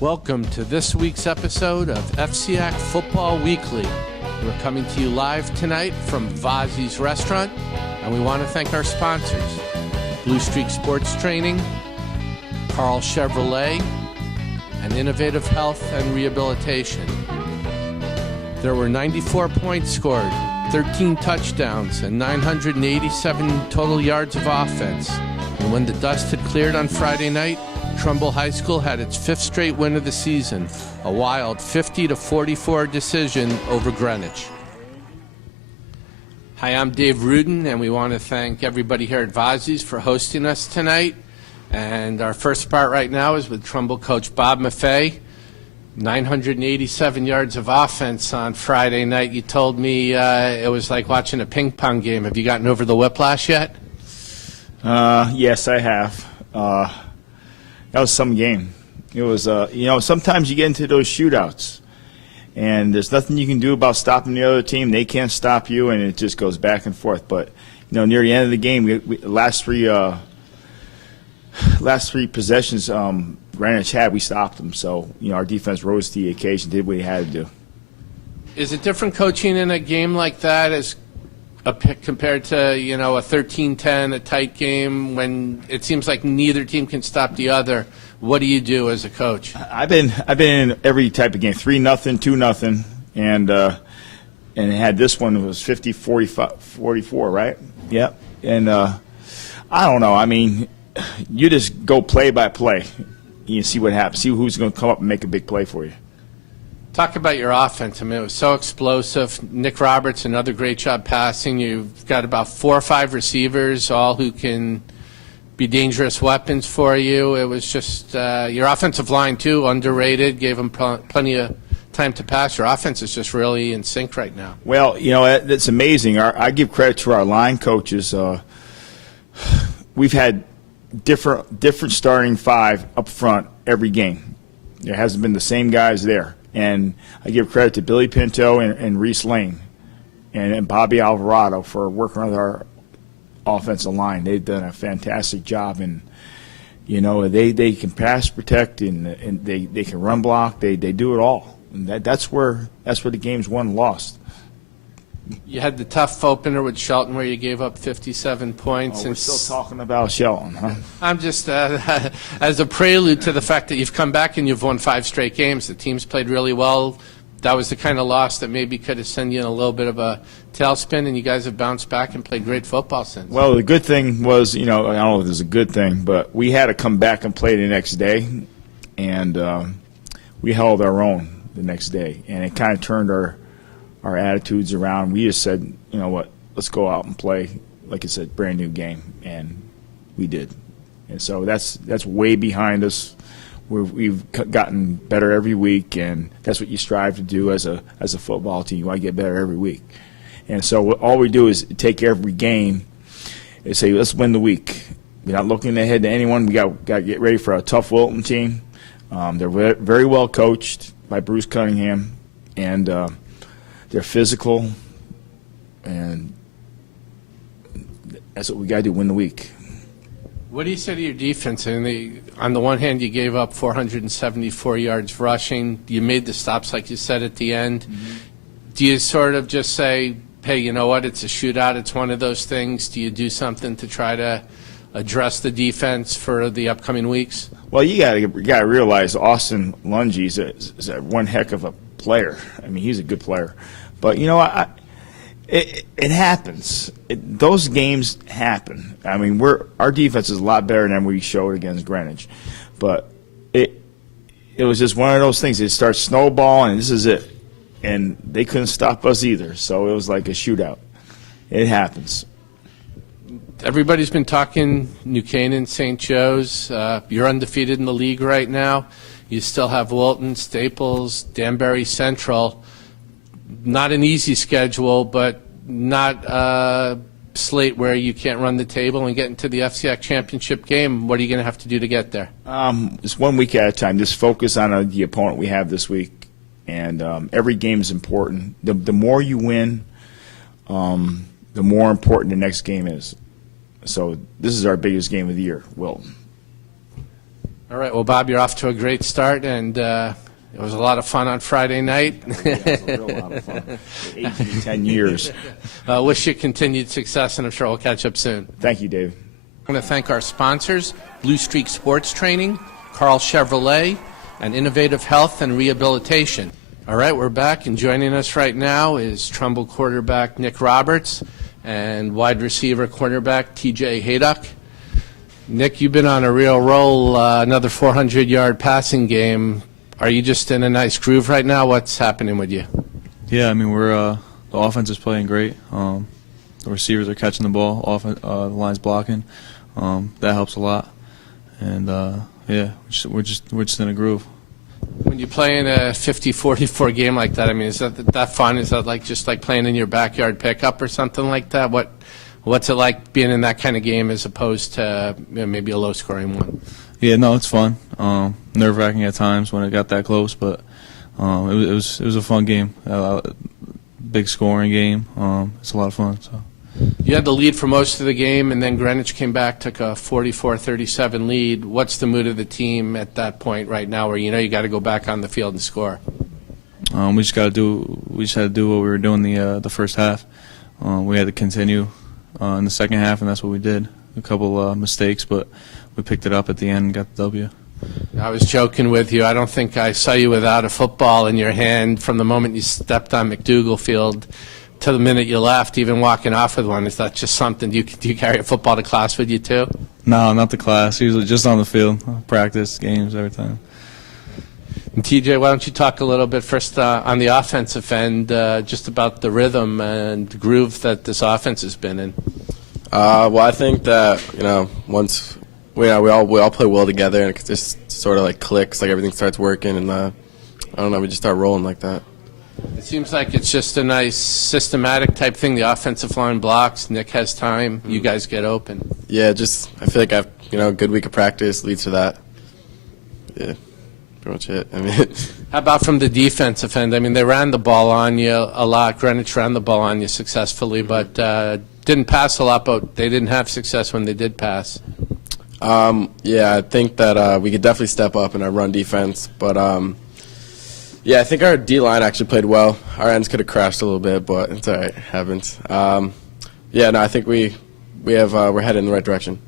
Welcome to this week's episode of FCIAC Football Weekly. We're coming to you live tonight from Vazzi's Restaurant, and we want to thank our sponsors, Blue Streak Sports Training, Carl Chevrolet, and Innovative Health and Rehabilitation. There were 94 points scored, 13 touchdowns, and 987 total yards of offense. And when the dust had cleared on Friday night, Trumbull High School had its fifth straight win of the season, a wild 50-44 decision over Greenwich. Hi, I'm Dave Rudin, and we want to thank everybody here at Vazzi's for hosting us tonight. And our first part right now is with Trumbull coach Bob Maffei. 987 yards of offense on Friday night. You told me it was like watching a ping pong game. Have you gotten over the whiplash yet? Yes, I have. That was some game. It was, sometimes you get into those shootouts, and there's nothing you can do about stopping the other team. They can't stop you, and it just goes back and forth. But, near the end of the game, last three possessions Greenwich had, we stopped them. So, our defense rose to the occasion, did what he had to do. Is it different coaching in a game like that as compared to, a 13-10, a tight game, when it seems like neither team can stop the other? What do you do as a coach? I've been in every type of game, 3-0, 2-0, and had this one, it was 50-44, right? Yep. And I don't know. I mean, you just go play by play. You see what happens. See who's going to come up and make a big play for you. Talk about your offense. I mean, it was so explosive. Nick Roberts, another great job passing. You've got about 4 or 5 receivers, all who can be dangerous weapons for you. It was just your offensive line, too, underrated, gave them plenty of time to pass. Your offense is just really in sync right now. Well, that's amazing. I give credit to our line coaches. We've had different starting 5 up front every game. There hasn't been the same guys there. And I give credit to Billy Pinto and Reese Lane and Bobby Alvarado for working with our offensive line. They've done a fantastic job, and they can pass protect and they can run block. They do it all. And that's where the game's won and lost. You had the tough opener with Shelton where you gave up 57 points. Oh, we're still talking about Shelton, huh? I'm just, as a prelude to the fact that you've come back and you've won 5 straight games. The team's played really well. That was the kind of loss that maybe could have sent you in a little bit of a tailspin, and you guys have bounced back and played great football since. Well, the good thing was, I don't know if there's a good thing, but we had to come back and play the next day, and we held our own the next day, and it kind of turned our attitudes around. We just said, you know what, let's go out and play, like I said, brand new game, and we did. And so that's way behind us. We've gotten better every week, and that's what you strive to do as a football team. You want to get better every week. And so all we do is take every game and say, let's win the week. We're not looking ahead to anyone. We got to get ready for a tough Wilton team. They're very well coached by Bruce Cunningham, and they're physical, and that's what we got to do, win the week. What do you say to your defense? On the one hand, you gave up 474 yards rushing. You made the stops, like you said, at the end. Mm-hmm. Do you sort of just say, hey, you know what, it's a shootout, it's one of those things? Do you do something to try to address the defense for the upcoming weeks? Well, you got to realize Austin Lungi is a one heck of a player. I mean, he's a good player. But, it happens. Those games happen. I mean, our defense is a lot better than we showed against Greenwich. But it was just one of those things. It starts snowballing, and this is it. And they couldn't stop us either. So it was like a shootout. It happens. Everybody's been talking New Canaan, St. Joe's. You're undefeated in the league right now. You still have Wilton, Staples, Danbury Central. Not an easy schedule, but not a slate where you can't run the table and get into the FCIAC championship game. What are you going to have to do to get there? It's 1 week at a time. Just focus on the opponent we have this week. And every game is important. The more you win, the more important the next game is. So this is our biggest game of the year, Wilton. All right, well, Bob, you're off to a great start, and it was a lot of fun on Friday night. Yeah, it was a real lot of fun. 8 to 10 years. Wish you continued success, and I'm sure we'll catch up soon. Thank you, Dave. I want to thank our sponsors, Blue Streak Sports Training, Carl Chevrolet, and Innovative Health and Rehabilitation. All right, we're back, and joining us right now is Trumbull quarterback Nick Roberts and wide receiver cornerback TJ Haydock. Nick, you've been on a real roll, another 400-yard passing game. Are you just in a nice groove right now? What's happening with you? Yeah, I mean, the offense is playing great. The receivers are catching the ball, the line's blocking. That helps a lot. And, yeah, we're just in a groove. When you play in a 50-44 game like that, I mean, is that fun? Is that just like playing in your backyard pickup or something like that? What's it like being in that kind of game as opposed to maybe a low-scoring one? Yeah, no, it's fun. Nerve-wracking at times when it got that close, but it was a fun game. Big scoring game. It's a lot of fun. So. You had the lead for most of the game, and then Greenwich came back, took a 44-37 lead. What's the mood of the team at that point right now, where you got to go back on the field and score? We just had to do what we were doing the first half. We had to continue in the second half, and that's what we did. A couple mistakes, but we picked it up at the end and got the W. I was joking with you. I don't think I saw you without a football in your hand from the moment you stepped on McDougal Field to the minute you left, even walking off with one. Is that just something? Do you carry a football to class with you too? No, not the class. Usually just on the field, practice, games, every time. And TJ, why don't you talk a little bit first on the offensive end, just about the rhythm and groove that this offense has been in? Well, I think that once we all play well together, and it just sort of like clicks, like everything starts working, and I don't know, we just start rolling like that. It seems like it's just a nice systematic type thing. The offensive line blocks, Nick has time, you guys get open. Yeah, I feel like I've a good week of practice leads to that. Yeah, pretty much it. I mean, how about from the defensive end? I mean, they ran the ball on you a lot. Greenwich ran the ball on you successfully, but didn't pass a lot. But they didn't have success when they did pass. Yeah, I think that we could definitely step up in our run defense, but yeah, I think our D-line actually played well. Our ends could have crashed a little bit, but it's all right. It happens. Yeah, no, I think we're headed in the right direction.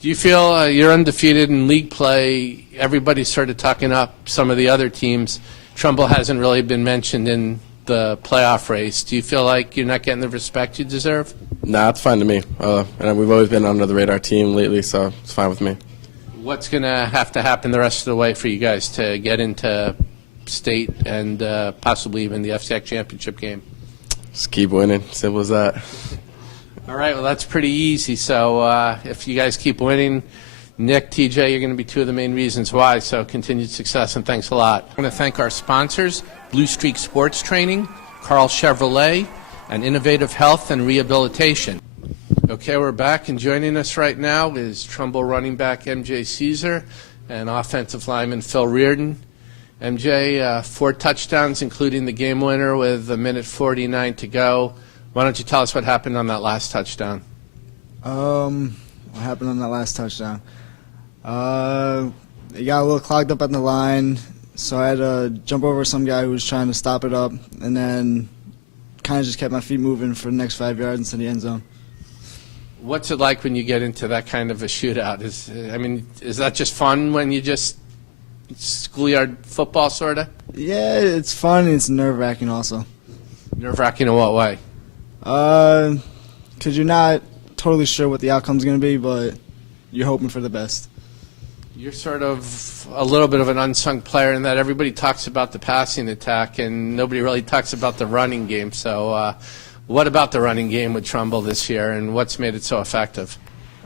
Do you feel you're undefeated in league play? Everybody's sort of talking up some of the other teams. Trumbull hasn't really been mentioned in the playoff race. Do you feel like you're not getting the respect you deserve? Nah, it's fine to me. And we've always been under the radar team lately, so it's fine with me. What's going to have to happen the rest of the way for you guys to get into state and possibly even the FCIAC championship game? Just keep winning. Simple as that. All right, well, that's pretty easy. So if you guys keep winning, Nick, TJ, you're going to be two of the main reasons why. So continued success, and thanks a lot. I want to thank our sponsors, Blue Streak Sports Training, Carl Chevrolet, and Innovative Health and Rehabilitation. Okay, we're back, and joining us right now is Trumbull running back MJ Caesar and offensive lineman Phil Reardon. MJ, 4 touchdowns, including the game winner with 1:49 to go. Why don't you tell us what happened on that last touchdown? What happened on that last touchdown? It got a little clogged up on the line, so I had to jump over some guy who was trying to stop it up, and then kind of just kept my feet moving for the next 5 yards into the end zone. What's it like when you get into that kind of a shootout? Is that just fun when you just schoolyard football, sort of? Yeah, it's fun. And it's nerve-wracking also. Nerve-wracking in what way? Because you're not totally sure what the outcome's going to be, but you're hoping for the best. You're sort of a little bit of an unsung player in that everybody talks about the passing attack and nobody really talks about the running game. So what about the running game with Trumbull this year, and what's made it so effective?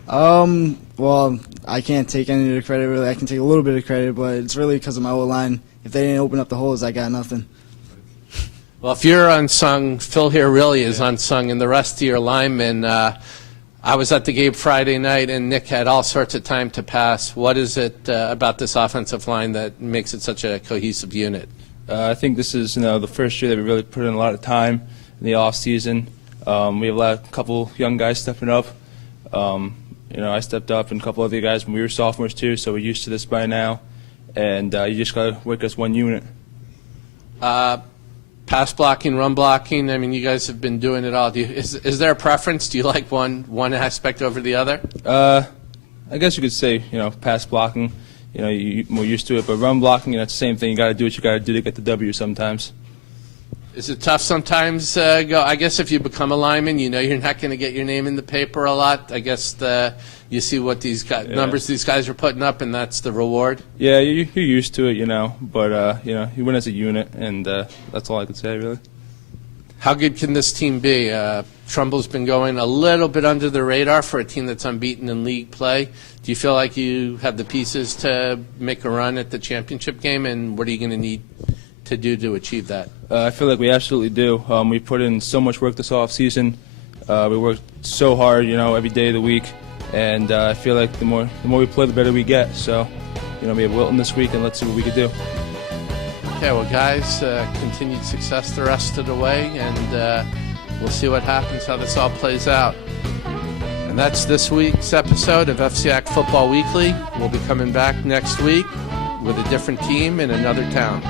Well, I can't take any of the credit, really. I can take a little bit of credit, but it's really because of my O-line. If they didn't open up the holes, I got nothing. Well, if you're unsung, Phil here really is unsung, and the rest of your linemen, I was at the game Friday night, and Nick had all sorts of time to pass. What is it about this offensive line that makes it such a cohesive unit? I think this is the first year that we really put in a lot of time in the off season. We have a couple young guys stepping up. I stepped up, and a couple other guys when we were sophomores too, so we're used to this by now. And you just got to work as one unit. Pass blocking, run blocking. I mean, you guys have been doing it all. Is there a preference? Do you like one aspect over the other? I guess you could say, pass blocking. You're more used to it, but run blocking, it's the same thing. You got to do what you got to do to get the W sometimes. Is it tough sometimes? I guess if you become a lineman, you're not going to get your name in the paper a lot. I guess you see what these numbers these guys are putting up, and that's the reward. Yeah, you're used to it, but you win as a unit, and that's all I could say, really. How good can this team be? Trumbull's been going a little bit under the radar for a team that's unbeaten in league play. Do you feel like you have the pieces to make a run at the championship game, and what are you going to need to do to achieve that? I feel like we absolutely do. We put in so much work this off season. We worked so hard, every day of the week, and I feel like the more we play, the better we get. So, we have Wilton this week, and let's see what we can do. Okay, well, guys, continued success the rest of the way, and we'll see what happens, how this all plays out. And that's this week's episode of FCIAC Football Weekly. We'll be coming back next week with a different team in another town.